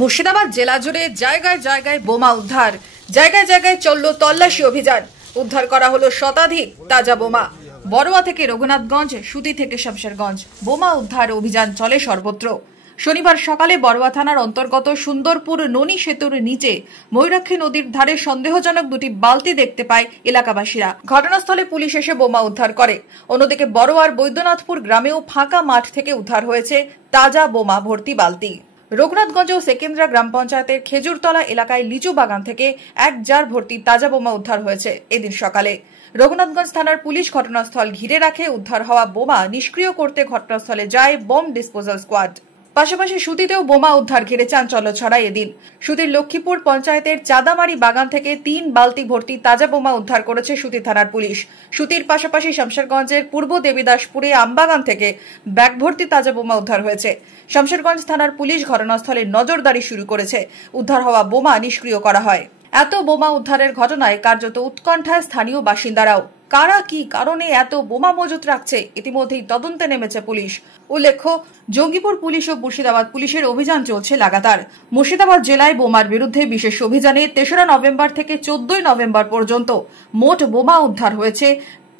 মুর্শিদাবাদ জেলা জুড়ে জায়গায় জায়গায় বোমা উদ্ধার, জায়গায় জায়গায় চলল তল্লাশি অভিযান। উদ্ধার করা হলো শতাধিক তাজা বোমা। বড়ুয়া থেকে রঘুনাথগঞ্জ, সুতি থেকে শামশেরগঞ্জ বোমা উদ্ধার অভিযান চলে সর্বত্র। শনিবার সকালে বড়ুয়া থানার অন্তর্গত সুন্দরপুর ননী সেতুর নিচে ময়ূরাক্ষী নদীর ধারে সন্দেহজনক দুটি বালতি দেখতে পায় এলাকাবাসীরা। ঘটনাস্থলে পুলিশ এসে বোমা উদ্ধার করে। অন্যদিকে বড়ুয়ার বৈদ্যনাথপুর গ্রামেও ফাঁকা মাঠ থেকে উদ্ধার হয়েছে তাজা বোমা ভর্তি বালতি। রঘুনাথগঞ্জ ও সেকেন্দ্রা গ্রাম পঞ্চায়েতের খেজুরতলা এলাকায় লিচু বাগান থেকে এক জার ভর্তি তাজা বোমা উদ্ধার হয়েছে এদিন সকালে। রঘুনাথগঞ্জ থানার পুলিশ ঘটনাস্থল ঘিরে রাখে। উদ্ধার হওয়া বোমা নিষ্ক্রিয় করতে ঘটনাস্থলে যায় বম ডিসপোজাল স্কোয়াড। পাশাপাশি সুতিতেও বোমা উদ্ধার ঘিরে চাঞ্চল্য ছড়ায় এদিন। সুতির লক্ষ্মীপুর পঞ্চায়েতের চাঁদামারি বাগান থেকে 3 বালতি ভর্তি তাজা বোমা উদ্ধার করেছে সুতি থানার পুলিশ। সুতির পাশাপাশি শামশেরগঞ্জের পূর্ব দেবীদাসপুরে আমবাগান থেকে ব্যাগ ভর্তি তাজা বোমা উদ্ধার হয়েছে। শামশেরগঞ্জ থানার পুলিশ ঘটনাস্থলে নজরদারি শুরু করেছে। উদ্ধার হওয়া বোমা নিষ্ক্রিয় করা হয়। এত বোমা উদ্ধারের ঘটনায় কার্যত উৎকণ্ঠায় স্থানীয় বাসিন্দারাও। কারা কি কারণে এত বোমা মজুত রাখছে ইতিমধ্যেই তদন্তে নেমেছে পুলিশ। উল্লেখ্য, জঙ্গিপুর পুলিশ ও মুর্শিদাবাদ পুলিশের অভিযান চলছে লাগাতার। মুর্শিদাবাদ জেলায় বোমার বিরুদ্ধে বিশেষ অভিযানে 3রা নভেম্বর থেকে 14ই নভেম্বর পর্যন্ত মোট বোমা উদ্ধার হয়েছে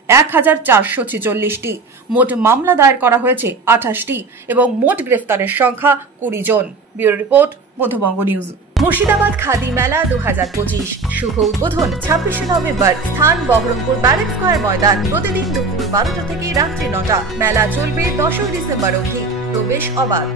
1446টি। মোট মামলা দায়ের করা হয়েছে 28টি এবং মোট গ্রেফতারের সংখ্যা 20 জন। Bureau report, Madhyabanga news. Murshidabad khadi মেলা 2025 শুভ উদ্বোধন 26শে নভেম্বর। স্থান বহরমপুর ব্যারেক স্কয়ার ময়দান। প্রতিদিন দুপুর 12টা থেকে রাত্রি 9টা। মেলা চলবে 10ই ডিসেম্বর অবধি। প্রবেশ অবাধ।